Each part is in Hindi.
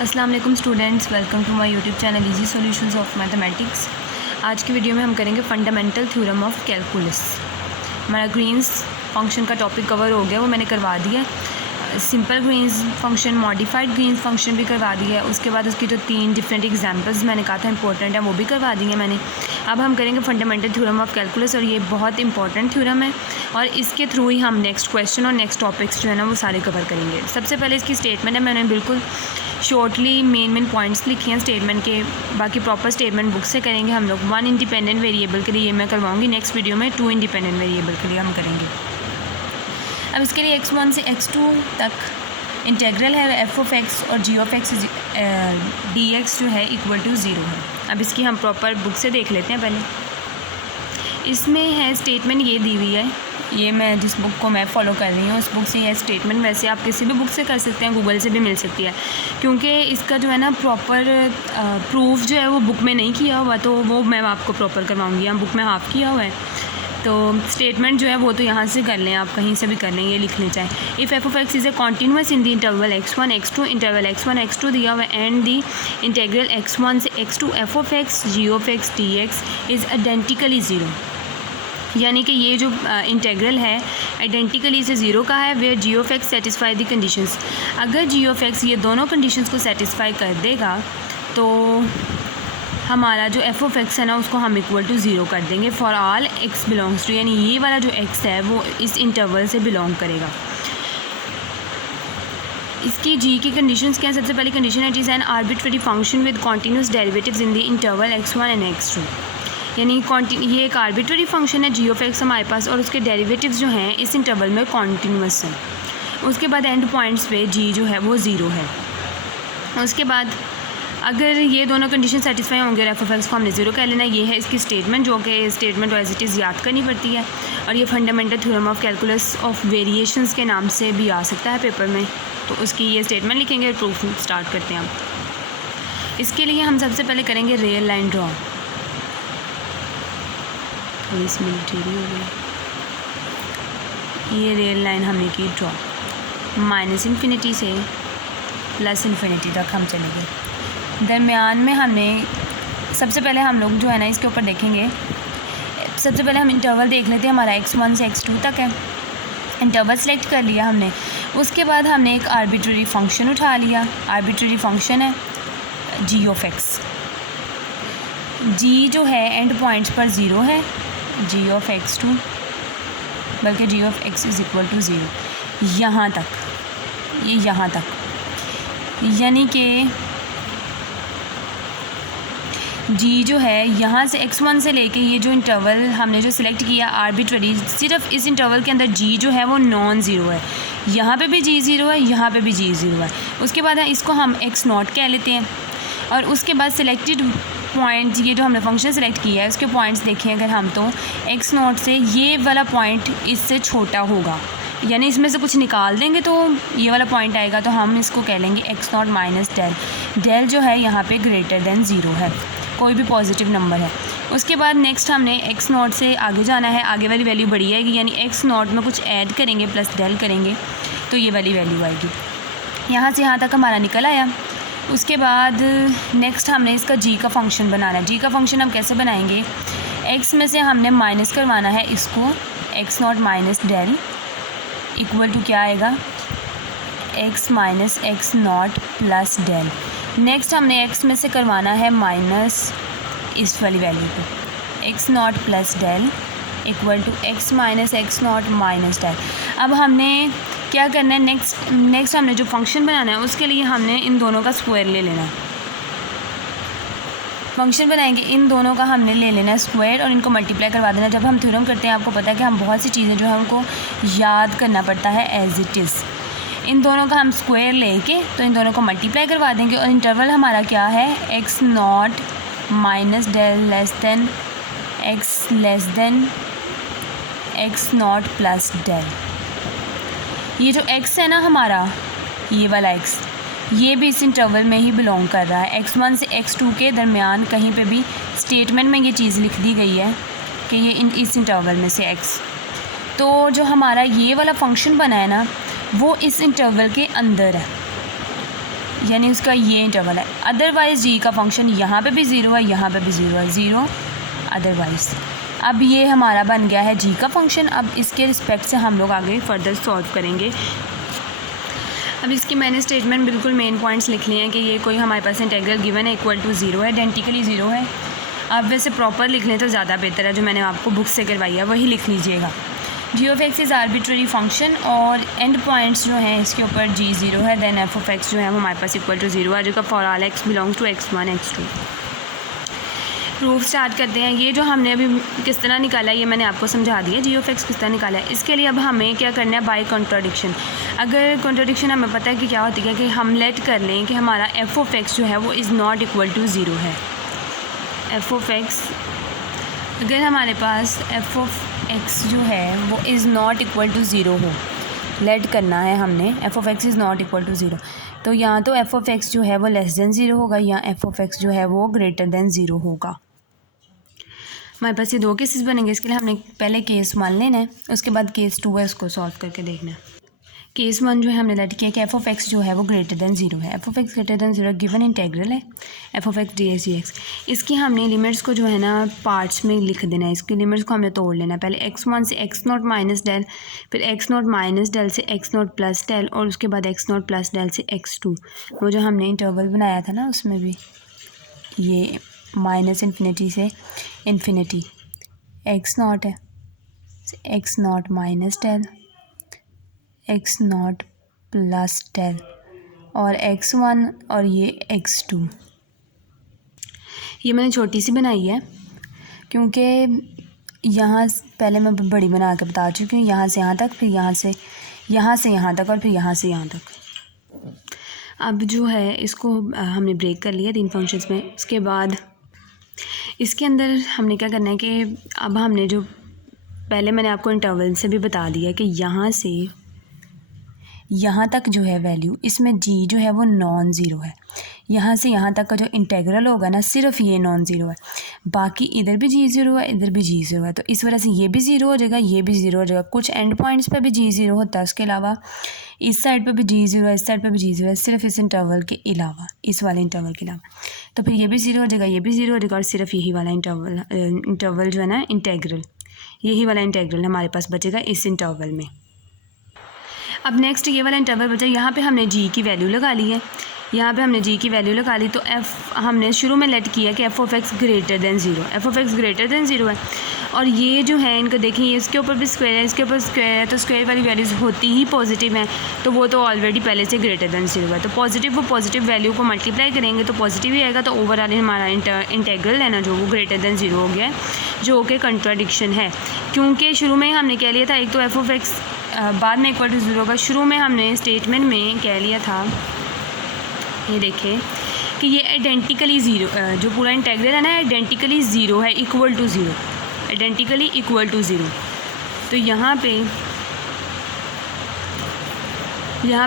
अस्सलाम वालेकुम students, welcome to my YouTube channel easy solutions of mathematics. आज की वीडियो में हम करेंगे फंडामेंटल थ्योरम ऑफ कैलकुलस। हमारा ग्रीन्स फंक्शन का टॉपिक कवर हो गया, वो मैंने करवा दिया। Simple Green's function, modified Green's function भी करवा दिया है। उसके बाद उसकी जो 3 डिफरेंट एग्जांपल्स मैंने कहा था इंपॉर्टेंट है, वो भी करवा दिए मैंने। अब हम करेंगे फंडामेंटल थ्योरम ऑफ कैलकुलस, और ये बहुत इंपॉर्टेंट थ्योरम है और इसके थ्रू ही हम नेक्स्ट क्वेश्चन और नेक्स्ट टॉपिक्स जो है ना वो सारे कवर करेंगे। सबसे पहले इसकी स्टेटमेंट है, मैंने बिल्कुल शॉर्टली मेन पॉइंट्स लिखे हैं स्टेटमेंट के। बाकी प्रॉपर स्टेटमेंट बुक से करेंगे हम लोग। 1 इंडिपेंडेंट वेरिएबल के लिए ये मैं करवाऊँगी, नेक्स्ट वीडियो में 2 इंडिपेंडेंट वेरिएबल के लिए हम करेंगे। अब इसके लिए x1 से x2 तक इंटेग्रल है f(x) और g(x) dx जो है इक्वल टू 0 है। अब इसकी हम प्रॉपर बुक से देख लेते हैं। पहले इसमें है स्टेटमेंट ये दी हुई है, ये मैं जिस बुक को मैं फॉलो कर रही हूँ उस बुक से ये स्टेटमेंट। वैसे आप किसी भी बुक से कर सकते हैं, गूगल से भी मिल सकती है, क्योंकि इसका जो है ना प्रॉपर प्रूफ जो है वो बुक में नहीं किया हुआ, तो वो मैं आपको प्रॉपर करवाऊँगी। यहाँ बुक में हाफ किया हुआ है, तो स्टेटमेंट जो है वो तो यहाँ से कर लें, आप कहीं से भी कर लें, ये लिख लें चाहे। If f(x) is a continuous in the interval x1 x2 interval x1 x2 दिया हुआ है एंड द इंटेग्रल x1 से x2 f(x) g(x) dx is identically 0, यानी कि ये जो इंटेग्रल है आइडेंटिकली से 0 का है। Where g(x) satisfy the conditions, अगर g(x) ये दोनों कंडीशंस को सेटिस्फाई कर देगा तो हमारा जो f(x) है ना उसको हम इक्वल टू 0 कर देंगे for all x belongs to, यानी ये वाला जो x है वो इस इंटरवल से बिलोंग करेगा। इसकी g की कंडीशंस क्या है? सबसे पहली कंडीशन है it is an arbitrary function with continuous derivatives in the interval x1 and x2, यानी ये एक आर्बिट्रेरी फंक्शन है g(x) हमारे पास, और उसके डेरिवेटिव्स जो हैं इस इंटरवल में कॉन्टीन्यूस हैं। उसके बाद एंड पॉइंट्स पे g जो है वो 0 है। उसके बाद अगर ये दोनों कंडीशन सेटिस्फाई होंगे f(x) को हमने 0 कह लेना। ये है इसकी स्टेटमेंट, जो कि स्टेटमेंट एज इट इज़ याद करनी पड़ती है, और ये fundamental theorem of calculus of variations के नाम से भी आ सकता है पेपर में। तो उसकी ये स्टेटमेंट लिखेंगे और प्रूफ स्टार्ट करते हैं हम। इसके लिए हम सबसे पहले करेंगे रियल लाइन ड्रॉ। थोड़ी सी मिनटेरी हो गई। ये रियल लाइन हमने की ड्रॉ, -∞ से +∞ तक हम चलेंगे। दरमियान में हमने सबसे पहले हम लोग जो है ना इसके ऊपर देखेंगे। सबसे पहले हम इंटरवल देख लेते हैं, हमारा x1 से x2 तक है। इंटरवल सेलेक्ट कर लिया हमने। उसके बाद हमने एक आर्बिट्रेरी फंक्शन उठा लिया। आर्बिट्रेरी फंक्शन है g(x). g जो है एंड पॉइंट्स पर 0 है, g(x2), बल्कि g(x) इज़ इक्वल टू 0 यहाँ तक, ये यहाँ तक, यानी कि g जो है यहाँ से x1 से लेके ये जो इंटरवल हमने जो सिलेक्ट किया आर्बिट्रेरी, सिर्फ इस इंटरवल के अंदर g जो है वो नॉन ज़ीरो है। यहाँ पे भी g 0 है, यहाँ पे भी g 0 है। उसके बाद इसको हम x0 कह लेते हैं, और उसके बाद सिलेक्टेड पॉइंट, ये जो हमने फंक्शन सेलेक्ट किया है उसके पॉइंट्स देखें अगर हम, तो x0 से ये वाला पॉइंट इससे छोटा होगा, यानी इसमें से कुछ निकाल देंगे तो ये वाला पॉइंट आएगा, तो हम इसको कह लेंगे x0 माइनस डेल। डेल जो है यहाँ पे ग्रेटर देन 0 है, कोई भी पॉजिटिव नंबर है। उसके बाद नेक्स्ट हमने x0 से आगे जाना है, आगे वाली वैल्यू बड़ी आएगी, यानी x0 में कुछ ऐड करेंगे प्लस डेल करेंगे तो ये वाली वैल्यू आएगी। यहाँ से यहाँ तक हमारा निकल आया। उसके बाद नेक्स्ट हमने इसका g का फंक्शन बनाना है। g का फंक्शन हम कैसे बनाएंगे? x में से हमने माइनस करवाना है इसको, x0 minus del equal to क्या आएगा? x minus x0 plus del. Next हमने x में से करवाना है माइनस इस वाली वैल्यू को, x0 plus del equal to x minus x0 minus del. अब हमने क्या करना है? नेक्स्ट हमने जो फंक्शन बनाना है उसके लिए हमने इन दोनों का स्क्वायर ले लेना है। फंक्शन बनाएंगे, इन दोनों का हमने ले लेना है स्क्वायर और इनको मल्टीप्लाई करवा देना। जब हम थ्योरम करते हैं आपको पता है कि हम बहुत सी चीज़ें जो है हमको याद करना पड़ता है एज इट इज़। इन दोनों का हम स्क्वायर लेके तो इन दोनों को मल्टीप्लाई करवा देंगे, और इंटरवल हमारा क्या है? x0 minus del less than x0 plus del. ये जो x है ना हमारा, ये वाला x, ये भी इस इंटरवल में ही बिलोंग कर रहा है। x1 से x2 के दरमियान कहीं पे भी स्टेटमेंट में ये चीज़ लिख दी गई है कि ये इस इंटरवल में से x। तो जो हमारा ये वाला फंक्शन बना है ना वो इस इंटरवल के अंदर है। यानी उसका ये इंटरवल है। अदरवाइज़ जी का फंक्शन यहाँ पे भी ज़ीरो है, यहाँ पे भी ज़ीरो है, ज़ीरो अदरवाइज़। अब ये हमारा बन गया है जी का फंक्शन। अब इसके रिस्पेक्ट से हम लोग आगे फर्दर सॉल्व करेंगे। अब इसकी मैंने स्टेटमेंट बिल्कुल मेन पॉइंट्स लिख लिए हैं कि ये कोई हमारे पास इंटीग्रल गिवन है इक्वल टू ज़ीरो है, आइडेंटिकली ज़ीरो है। आप वैसे प्रॉपर लिख लें तो ज़्यादा बेहतर है, जो मैंने आपको बुक से करवाई है वही लिख लीजिएगा। G of x is arbitrary function और एंड पॉइंट्स जो हैं इसके ऊपर जी ज़ीरो है, देन एफ ऑफ एक्स जो है वो हमारे पास इक्वल टू ज़ीरो है, जो का for all x belongs to x1 x2। Proof start करते हैं। ये जो हमने अभी किस तरह निकाला है ये मैंने आपको समझा दिया, जी ऑफ एक्स किस तरह निकाला है। इसके लिए अब हमें क्या करना है, बाय कॉन्ट्राडिक्शन। अगर कॉन्ट्राडिक्शन हमें पता है कि क्या होती है कि हम लेट कर लें कि हमारा एफ ऑफ एक्स जो है वो is not equal to zero है। एफ ऑफ एक्स, अगर हमारे पास एफ ऑफ एक्स जो है वो is not equal to zero हो, लेट करना है हमने f of x is not equal to zero, तो यहाँ तो एफ ऑफ एक्स जो है वो लेस देन ज़ीरो होगा, या एफ ऑफ एक्स जो है वो ग्रेटर देन ज़ीरो होगा। हमारे पास ये दो केसेस बनेंगे। इसके लिए हमने पहले केस वन लेना है, उसके बाद केस टू है उसको सॉल्व करके देखना है। केस वन जो है हमने लेट किया कि एफ ऑफ एक्स जो है वो ग्रेटर देन ज़ीरो है। F of X greater than zero given integral है F of x D X D X. इसकी हमने लिमिट्स को जो है ना पार्ट्स में लिख देना है। इसकी लिमिट्स को हमने तोड़ लेना है। पहले एक्स वन से एक्स नॉट माइनस डेल, फिर एक्स नॉट माइनस डेल से एक्स नॉट प्लस डेल, और उसके बाद एक्स नॉट प्लस डेल से एक्स टू। वो जो हमने इंटरवल बनाया था ना उसमें भी ये माइनस इन्फिनिटी से इन्फिनिटी, एक्स नॉट है, x naught minus del, x naught plus del, और एक्स वन और ये एक्स टू। ये मैंने छोटी सी बनाई है क्योंकि यहाँ पहले मैं बड़ी बना के बता चुकी हूँ, यहाँ से यहाँ तक, फिर यहाँ से यहाँ तक, और फिर यहाँ से यहाँ तक। अब जो है इसको हमने ब्रेक कर लिया तीन फंक्शंस में। इसके बाद इसके अंदर हमने क्या करना है कि अब हमने जो पहले मैंने आपको इंटरवल से भी बता दिया कि यहाँ से यहाँ तक जो है वैल्यू, इसमें जी जो है वो नॉन ज़ीरो है। यहाँ से यहाँ तक का जो इंटेग्रल होगा ना सिर्फ ये नॉन ज़ीरो है, बाकी इधर भी जी ज़ीरो है, इधर भी जी ज़ीरो है, तो इस वजह से ये भी ज़ीरो हो जाएगा, ये भी ज़ीरो हो जाएगा। कुछ एंड पॉइंट्स पे भी जी ज़ीरो होता है, उसके अलावा इस साइड पे भी जी ज़ीरो है, इस साइड पे भी जी ज़ीरो है, सिर्फ इस इंटरवल के अलावा, इस वाले इंटरवल के अलावा। तो फिर ये भी ज़ीरो हो जाएगा, ये भी ज़ीरो हो जाएगा, और सिर्फ यही वाला इंटरवल जो है ना इंटेग्रल, यही वाला इंटेग्रल हमारे पास बचेगा इस इंटरवल में। अब नेक्स्ट ये वाला इंटरवल बचा, यहाँ पे हमने जी की वैल्यू लगा ली है, यहाँ पे हमने जी की वैल्यू लगा ली। तो एफ हमने शुरू में लेट किया कि f of X greater than zero, F of X greater than zero है। और ये जो है इनका देखिए, इसके ऊपर भी स्क्वायर है, इसके ऊपर स्क्वायर है, तो स्क्वायर वाली वैल्यूज़ होती ही पॉजिटिव हैं, तो वो तो ऑलरेडी पहले से ग्रेटर देन ज़ीरो है। तो वो पॉजिटिव वैल्यू को मल्टीप्लाई करेंगे तो पॉजिटिव ही आएगा। तो ओवरऑल हमारा इंटेग्रल है ना जो वो ग्रेटर देन ज़ीरो हो गया है, जो कि कंट्राडिक्शन है, क्योंकि शुरू में हमने कह लिया था एक तो एफ ऑफ एक्स बाद में इक्वल टू ज़ीरो होगा। शुरू में हमने स्टेटमेंट में कह लिया था, ये देखिए कि ये आइडेंटिकली ज़ीरो, जो पूरा इंटेग्रल है ना आइडेंटिकली ज़ीरो है, equal to zero, identically equal to zero. तो यहाँ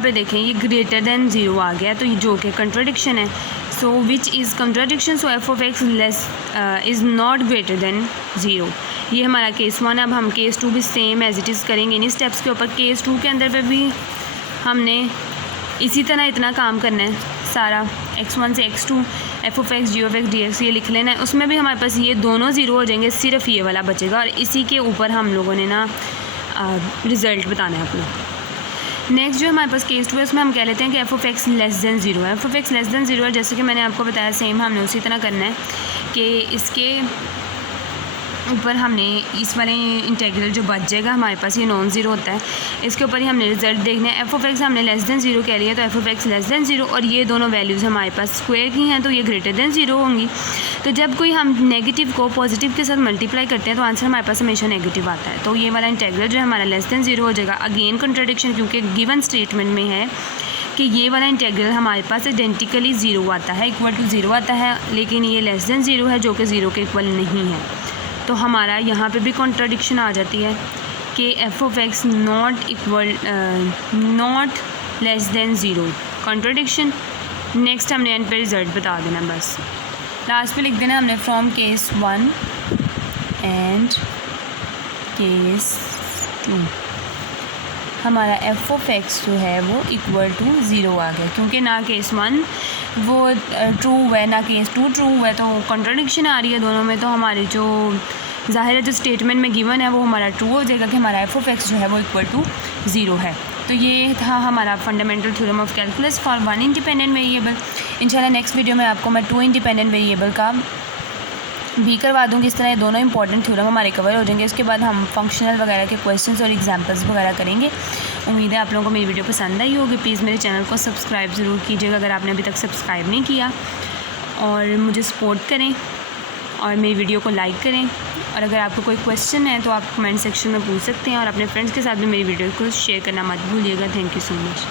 पे देखें ये ग्रेटर देन ज़ीरो आ गया, तो ये जो कि कंट्राडिक्शन है। So which is contradiction, so f of x less is not greater than zero. ये हमारा केस वन है। अब हम केस टू भी सेम एज इट इज़ करेंगे इन्हीं स्टेप्स के ऊपर। केस टू के अंदर पे भी हमने इसी तरह इतना काम करना है सारा, x1 से x2, f of x g of x D x ये लिख लेना है। उसमें भी हमारे पास ये दोनों ज़ीरो हो जाएंगे, सिर्फ ये वाला बचेगा, और इसी के ऊपर हम लोगों ने ना रिज़ल्ट बताना है अपना। नेक्स्ट जो हमारे पास केस टू है उसमें हम कह लेते हैं कि f of x less than zero है। F of x less than zero है, जैसे कि मैंने आपको बताया सेम हमने उसी तरह करना है कि इसके ऊपर हमने इस वाले इंटेग्रल जो बच जाएगा हमारे पास, ये नॉन ज़ीरो होता है, इसके ऊपर ही हमने रिजल्ट देखना है। एफ ऑफ एक्स हमने लेस देन ज़ीरो कह लिया, तो F of x less than zero, और ये दोनों वैल्यूज़ हमारे पास स्क्वायर की हैं, तो ये ग्रेटर देन ज़ीरो होंगी। तो जब कोई हम नेगेटिव को पॉजिटिव के साथ मल्टीप्लाई करते हैं तो आंसर हमारे पास हमेशा नेगेटिव आता है। तो ये वाला इंटेग्रल जो है हमारा लेस देन ज़ीरो हो जाएगा। अगेन कंट्राडिक्शन, क्योंकि गिवन स्टेटमेंट में है कि ये वाला इंटेग्रल हमारे पास आइडेंटिकली ज़ीरो आता है, इक्वल टू ज़ीरो आता है, लेकिन ये लेस देन ज़ीरो है जो कि ज़ीरो के इक्वल नहीं है। तो हमारा यहाँ पे भी कॉन्ट्राडिक्शन आ जाती है कि f of x naught less than zero, contradiction. Next हमने एंड पे रिजल्ट बता देना, बस लास्ट पे लिख देना हमने from case one and case two. हमारा एफ ऑफ एक्स जो है वो इक्वल टू 0 आ गया, क्योंकि ना केस 1 वो ट्रू है ना केस 2 ट्रू है, तो कॉन्ट्राडिक्शन आ रही है दोनों में। तो हमारी जो ज़ाहिर है जो स्टेटमेंट में गिवन है वो हमारा ट्रू हो जाएगा कि हमारा एफ ऑफ एक्स जो है वो इक्वल टू 0 है। तो ये था हमारा fundamental theorem of calculus for 1 independent variable. इंशाल्लाह नेक्स्ट वीडियो में आपको मैं 2 इंडिपेंडेंट वेरिएबल का भी करवा दूँगी। इस तरह ये दोनों इंपॉर्टेंट थ्योरम हमारे कवर हो जाएंगे। उसके बाद हम फंक्शनल वगैरह के क्वेश्चंस और एग्जांपल्स वगैरह करेंगे। उम्मीद है आप लोगों को मेरी वीडियो पसंद आई होगी। प्लीज़ मेरे चैनल को सब्सक्राइब ज़रूर कीजिएगा अगर आपने अभी तक सब्सक्राइब नहीं किया, और मुझे सपोर्ट करें और मेरी वीडियो को लाइक करें। और अगर आपको कोई क्वेश्चन है तो आप कमेंट सेक्शन में पूछ सकते हैं, और अपने फ्रेंड्स के साथ भी मेरी वीडियो को शेयर करना मत भूलिएगा। Thank you so much.